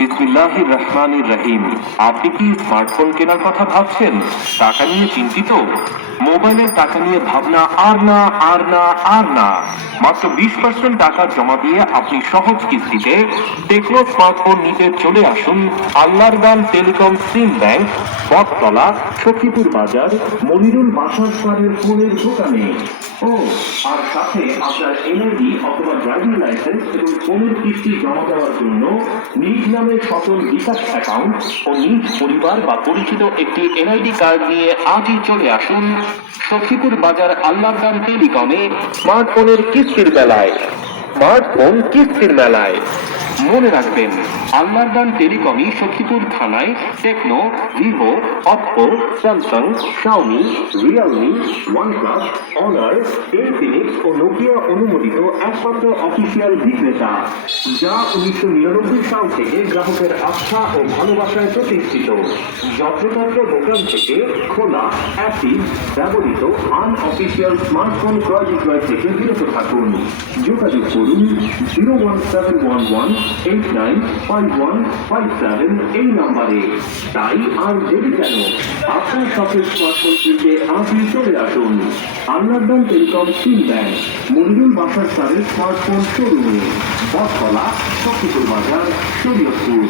বিসমিল্লাহির রহমানির রহিম। আপনি কি স্মার্টফোন কেনার কথা ভাবছেন? টাকা নিয়ে চিন্তিত? মোবাইলের টাকা নিয়ে ভাবনা আর না আর না আর না। মাত্র 20% টাকা জমা দিয়ে আপনি সহজ কিস্তিতে টেকনো স্মার্টফোন নিতে চলে আসুন আল্লাহর দান টেলিকম সিম ব্যাংক, বটতলা, সখীপুর বাজার, মনিরুল বাসার সারের ফোনের দোকানে। ও আর সাথে আপনার এনআইডি অথবা ড্রাইভিং লাইসেন্স এবং ফোনের কিস্তি জমা দেওয়ার জন্য নিজ নামে সকল বিকাশ অ্যাকাউন্ট ও নিজ পরিবার বা পরিচিত একটি এনআইডি কার্ড নিয়ে আজই চলে আসুন সখীপুর বাজার আল্লাহর দান টেলিকমে স্মার্টফোনের কিস্তির বেলায়। স্মার্টফোন কিস্তির মেলায় মনে রাখবেন, আল্লাহর দান টেলিকমই সখীপুর থানায় Tecno, Vivo, Oppo, Samsung, Xiaomi, Realme, OnePlus, Honor, Infinix ও নোকিয়া অনুমোদিত একমাত্র অফিসিয়াল বিক্রেতা, যা 1999 সাল থেকে গ্রাহকের আস্থা ও ভালোবাসায় প্রতিষ্ঠিত। যত্রতত্র দোকান থেকে খোলা, অ্যাক্টিভ, ব্যবহৃত আনঅফিসিয়াল স্মার্টফোন ক্রয় বিক্রয় থেকে বিরত থাকুন। যোগাযোগ করুন 01711895157 এই নম্বরে। তাই আর দেরি কেন, আপনার শখের স্মার্টফোন কিনতে আজই চলে আসুন আল্লাহর দান টেলিকম সিম ব্যাংক, মনিরুল বাসার সারের স্মার্টফোন শোরুমে, বটতলা, সখীপুর বাজার, শরীয়তপুর।